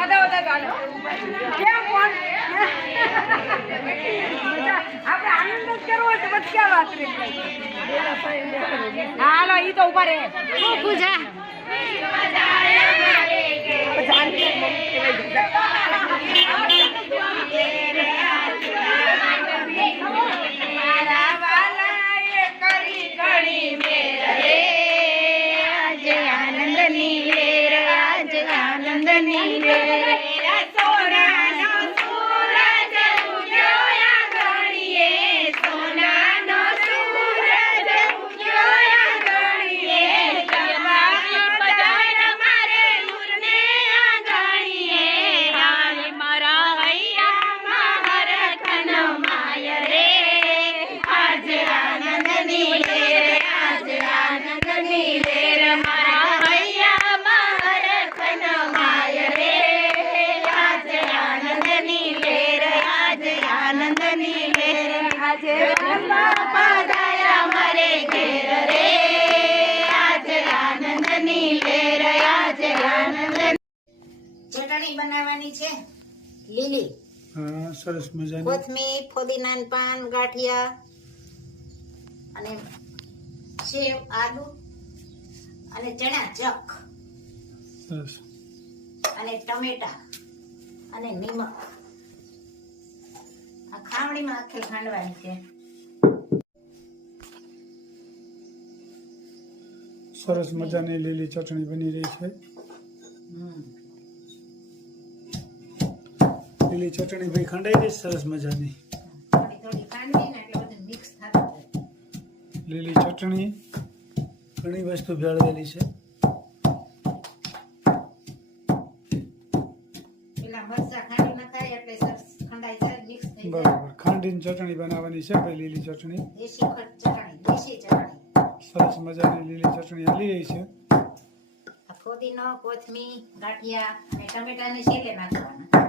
બધા બધા ગાલો કેમ કોણ આપણે આનંદ જ કરવો હોય તો પછી ક્યાં વાત રે હાલો ઈ તો ઊભા રે રહે પૂજા. મારા આજે પધાર્યા મારે ઘેર રે આજ આનંદની લેર આજ આનંદ ચટણી બનાવવાની છે. લીલી. હા સરસ મજાની. કોથમીર ફોદીનાન પાન ગાંઠિયા અને સેવ આલુ અને ચણા ચક અને ટમેટા અને નિમક. ખાવણીમાં આખી ખાંડવાની છે. સરસ મજાની લીલી ચટણી બની રહી છે. લીલી ચટણી ભાઈ ખંડાઈ ગઈ સરસ મજાની. લીલી ચટણી ઘણી વસ્તુ ભેળવેલી છે. બરાબર. ખાંડીની ચટણી બનાવવાની છે ભાઈ લીલી ચટણી. દેશી ચટણી દેશી ચટણી. સરસ મજાની લીલી ચટણી હાલી રહી છે. ફોદીનો કોથમીર ગાંઠિયા અને ટમેટાને શેલે નાખવાના.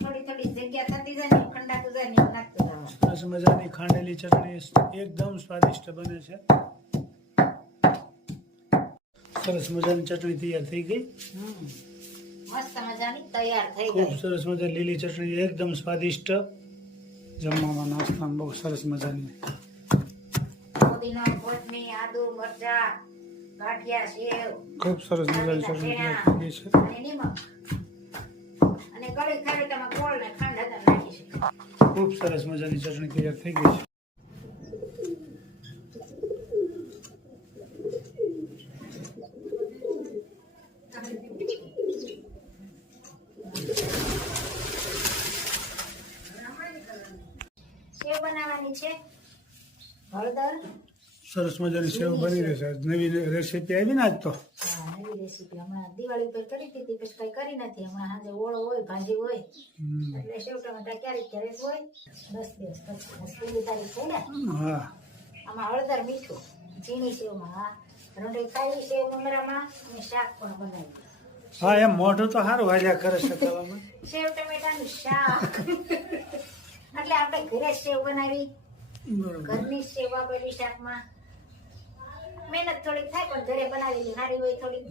થોડી થોડી જગ્યા થતી જાય ને ખંડા જાય ને નાખતું જવાનું સરસ મજાની ખાંડેલી ચટણી એકદમ સ્વાદિષ્ટ બને છે. સરસ મજાની ચટણી તૈયાર થઈ ગઈ. હમ. મસ્ત મજાની તૈયાર થઈ ખૂબ સરસ મજાની લીલી ચટણી એકદમ સ્વાદિષ્ટ. જમવામાં નાસ્તામાં બહુ સરસ મજાની. ફોદીનો કોથમીર આદુ મરચા ગાંઠિયા સેવ ખૂબ સરસ મજાની ચટણી તૈયાર છે. અને નિમક. અને કળી ખાવી તમે ગોળ ને ખાંડ નાખી ખૂબ સરસ મજાની ચટણી તૈયાર થઈ ગઈ છે સેવ બનાવવાની છે? હળદર? સરસ મજાની સેવ બની રહેશે. નવી રેસીપી આવી ને આજ તો. નવી રેસીપી. હમણાં દિવાળી પર કરી હતી પછી કઈ કરી નથી. હમણાં સાંજે ઓળો હોય ભાજી હોય એટલે સેવ ટમેટા ક્યારેક ક્યારેક હોય. દસ દિવસ પછી પહેલી તારીખ થઈ ને? હા. આમાં હળદર મીઠું ઝીણી સેવમાં. હા રોટી ખાઈ સેવ મમરામાં અને શાક પણ બનાવ્યું હા એમ મોઢું તો સારું હાલ્યા કરે છે સેવ ટમેટાનું શાક. એટલે આપણે ઘરે સેવ બનાવી. ઘરની સેવા સેવ શાકમાં. મહેનત થોડીક થાય પણ ઘરે બનાવેલી સારી હોય થોડી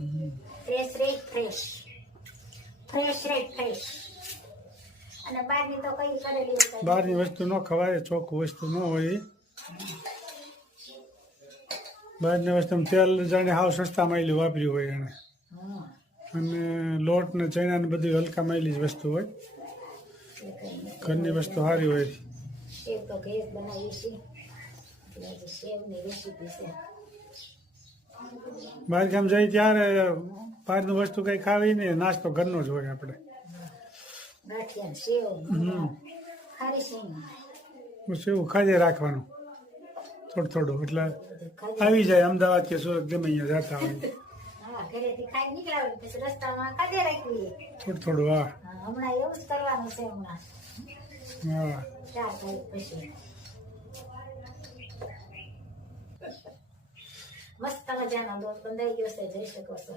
ફ્રેશ રે ફ્રેશ ફ્રેશ રે ફ્રેશ અને બહારની તો કઈ કરેલી બહારની વસ્તુ ન ખવાય ચોખ્ખું વસ્તુ ન હોય. બહારની વસ્તુ તેલ જાણે હાવ સસ્તા માયલી વાપર્યું હોય એને. અને લોટ ને ચણા ને બધી હલકા માયલી જ વસ્તુ હોય. ઘરની વસ્તુ સારી હોય. સેવ તો ઘેર બનાવી છે એટલે આજે સેવની રેસીપી છે બહાર જઈ ત્યારે બહારનું વસ્તુ કઈ ખાવી નહીં નાસ્તો ઘરનો જ હોય આપણે ગાંઠિયા સેવ ખારી ખાજે રાખવાનું થોડું થોડું એટલે આવી જાય અમદાવાદ કે સુરત ગમે અહીંયા જતા હોય થોડું થોડું હા, હમણાં એવું જ કરવાનું છે હમણાં મસ્ત મજાનો દોર બંધાઈ ગયો છે જઈ શકો છો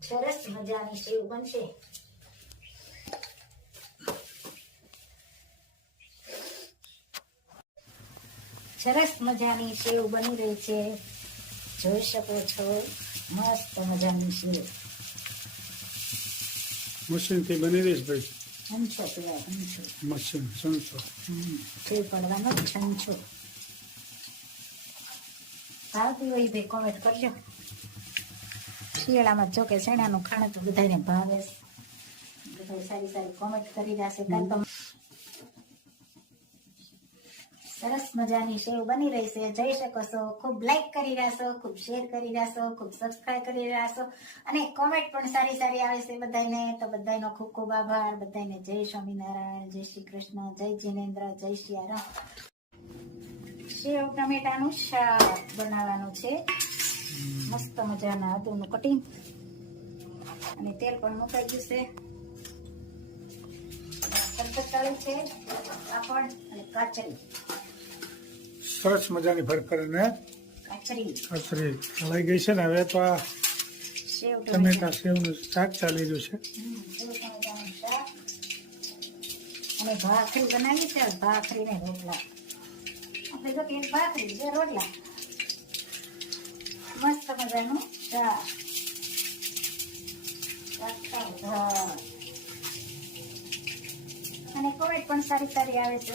સરસ મજાની સેવ બનશે. સરસ મજાની સેવ બની રહી છે. જોઈ શકો છો મસ્ત મજાની સેવ મશીનથી બની રહી ભાઈ? છંછો કહેવાય છંછો. મશીન છંછો. સેવ પડવાનો છંછો. ભાવતી હોય ભાઈ કોમેન્ટ કરજો. શિયાળામાં જો કે શેણાનું ખાણું તો બધાને ભાવે છે. બધા સારી સારી કોમેન્ટ કરી જશે કાલ તો સરસ મજાની સેવ બની રહી છે જઈ શકો છો. ખૂબ લાઈક કરી રહ્યા ખૂબ શેર કરી રહ્યા ખૂબ સબસ્ક્રાઇબ કરી રહ્યા અને કોમેન્ટ પણ સારી સારી આવે છે બધાને તો બધાનો ખૂબ ખૂબ આભાર. બધાને જય સ્વામિનારાયણ, જય શ્રી કૃષ્ણ, જય જીનેન્દ્ર, જય સિયારામ સેવ ટમેટાનું શાક બનાવવાનું છે. મસ્ત મજાના આદુનું કટિંગ અને તેલ પણ મુકાઈ ગયું છે. તળી છે. પાપડ અને કાચરી સરસ મજાની ફરફર અને કચરી લઈ ગઈ છે ને હવે તો આ સેવ ટમેટા સેવનું શાક ચાલી રહ્યું છે. અને ભાખરી બનાવી છે ભાખરી ને રોટલા. આપણે જો એક ભાખરી બે રોટલા. મસ્ત મજાનું શાક. અને કોમેન્ટ પણ સારી સારી આવે છે.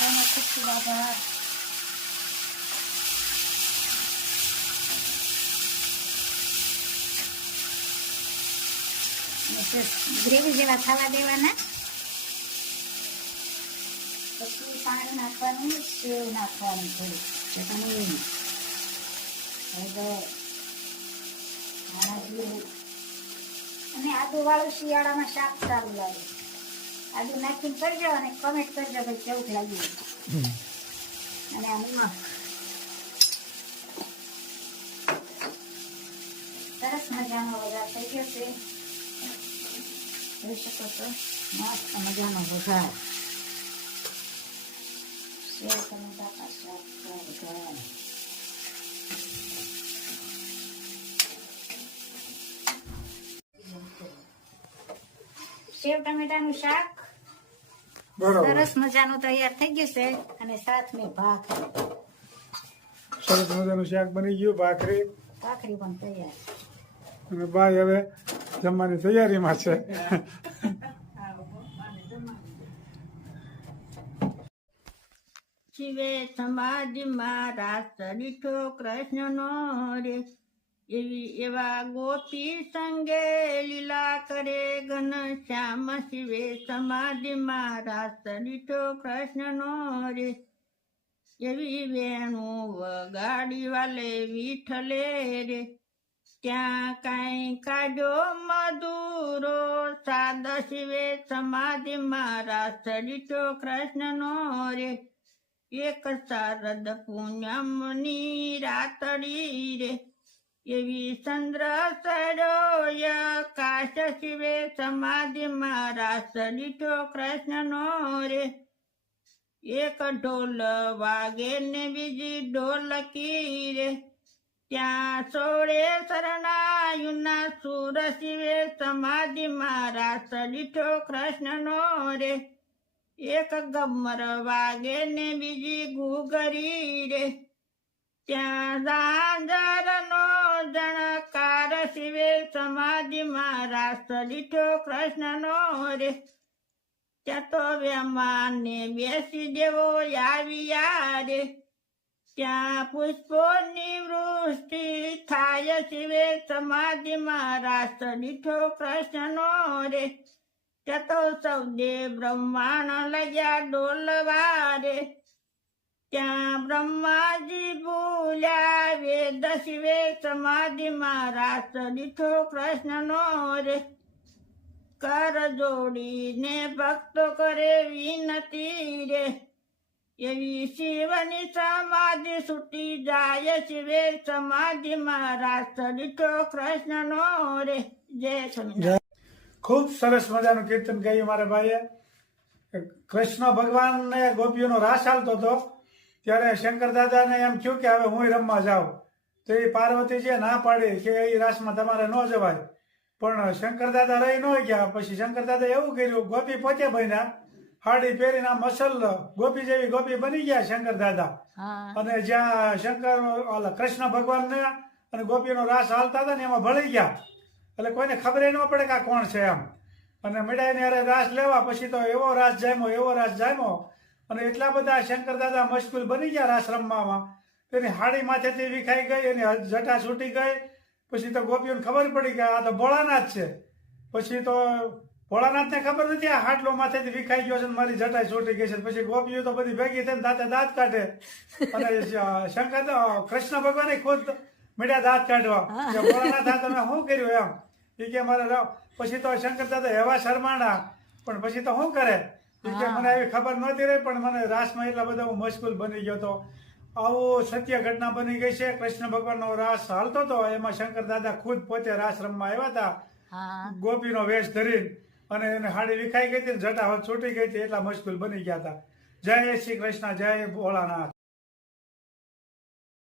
બધાનો ખૂબ ખૂબ ગ્રેવી જેવા થવા દેવાના પછી પાણી નાખવાનું સેવ નાખવાનું થોડું ચટણી હવે અને આદુવાળું શિયાળામાં શાક સારું લાગે આદુ નાખીને કરજો અને કમેન્ટ કરજો કે કેવું લાગ્યું. અને આમાં સરસ મજાનો વઘાર થઈ ગયો છે. જોઈ શકો છો મસ્ત મજાનો વઘાર. પાછા વઘાર. સેવ ટમેટાનું શાક સરસ મજાનું તૈયાર થઈ ગયું છે અને સાથ મે ભાખરી સરસ મજાનું શાક બની ગયું ભાખરી. ભાખરી પણ તૈયાર. અને બાય હવે જમવાની તૈયારીમાં છે. શિવે સમાધિમાં રાસ દીઠો કૃષ્ણનો રે એવી એવા ગોપી સંગે લીલા કરે ઘન શ્યામ શિવે સમાધિમાં રાસ દીઠો કૃષ્ણનો રે. એવી વેણુ વગાડી વાલે વિઠલે રે. ત્યાં કાંઈ કાજો મધુરો સાદ શિવે સમાધિમાં રાસ દીઠો કૃષ્ણનો રે. એક શારદ પૂનમની રાતડી રે. એવી ચંદ્ર સરોય કાશ શિવે સમાધિ મારા સડીઠો કૃષ્ણનો રે. એક ઢોલ વાગે ને બીજી ઢોલકી રે. ત્યાં સોળે શરણાયુના સુર શિવે સમાધિ મારા સડીઠો કૃષ્ણનો રે. એક ગમર વાગે ને બીજી ગુગરી રે. ત્યાં ઝાંઝરનો જણકાર શિવે સમાધિ મારા સડીઠો કૃષ્ણનો રે ત્યાં તો વેમાને બેસી દેવો આવ્યા રે. ત્યાં પુષ્પોની વૃષ્ટિ થાય શિવે સમાધિ મારા સડીઠો કૃષ્ણનો રે ત્યાં તો સૌદે બ્રહ્માંડ લગ્યા ડોલવા રે. ત્યાં બ્રહ્માજી બોલ્યા વેદ શિવે સમાધિમાં રાસ દીઠો કૃષ્ણનો રે કર જોડીને ભક્તો કરે વિનતી રે. એવી શિવની સમાધિ છૂટી જાય, શિવે સમાધિમાં રાસ દીઠો કૃષ્ણનો રે જય સ્વામિનારાયણ. ખૂબ સરસ મજાનું કીર્તન કહ્યું મારા ભાઈએ. કૃષ્ણ ભગવાનને ગોપીઓનો રાસ ચાલતો હતો. ત્યારે શંકર દાદાને એમ થયું કે હવે હું રમવા જાઉં. તો એ પાર્વતીજીએ ના પાડી કે એ રાસમાં તમારે ન જવાય. પણ શંકર દાદા રહી ન ગયા. પછી શંકર દાદા એવું કર્યું ગોપી પોતે બન્યા હાડી પહેરીને આમ અસલ ગોપી જેવી ગોપી બની ગયા શંકર દાદા. અને જ્યાં શંકર કૃષ્ણ ભગવાનને અને ગોપીનો રાસ હાલતા હતા ને એમાં ભળી ગયા. એટલે કોઈને ખબર ન પડે કે આ કોણ છે એમ. અને મીઠાઈને ને રાસ લેવા પછી તો એવો રાસ જામ્યો એવો રાસ જામ્યો અને એટલા બધા શંકર દાદા મશગુલ બની ગયા આશ્રમમાં તેની હાડી માથેથી વિખાઈ ગઈ એની જટા છૂટી ગઈ. પછી તો ગોપીઓને ખબર પડી કે આ તો ભોળાનાથ છે. પછી તો ભોળાનાથને ખબર નથી આ હાટલો માથેથી વિખાઈ ગયો છે ને મારી જટા છૂટી ગઈ છે. પછી ગોપીઓ તો બધી ભેગી થઈને દાંતે દાંત કાઢે. અને શંકર કૃષ્ણ ભગવાને ખુદ મીઠા દાંત કાઢવા. ભોળાનાથ તમે શું કર્યું એમ? એ કે મારે પછી તો શંકર દાદા એવા શરમાણા. પણ પછી તો શું કરે? કે મને એવી ખબર નહોતી રહી પણ મને રાસમાં એટલા બધા હું મશગુલ બની ગયો હતો આવું સત્ય ઘટના બની ગઈ છે કૃષ્ણ ભગવાનનો રાસ હાલતો હતો એમાં શંકર દાદા ખુદ પોતે રાસ રમવા આવ્યા હતા. ગોપી ગોપીનો વેશ ધરીને અને એને હાડી વિખાઈ ગઈ હતી જટા છૂટી ગઈ હતી એટલા મશગુલ બની ગયા હતા. જય શ્રી કૃષ્ણ જય ભોળાનાથ.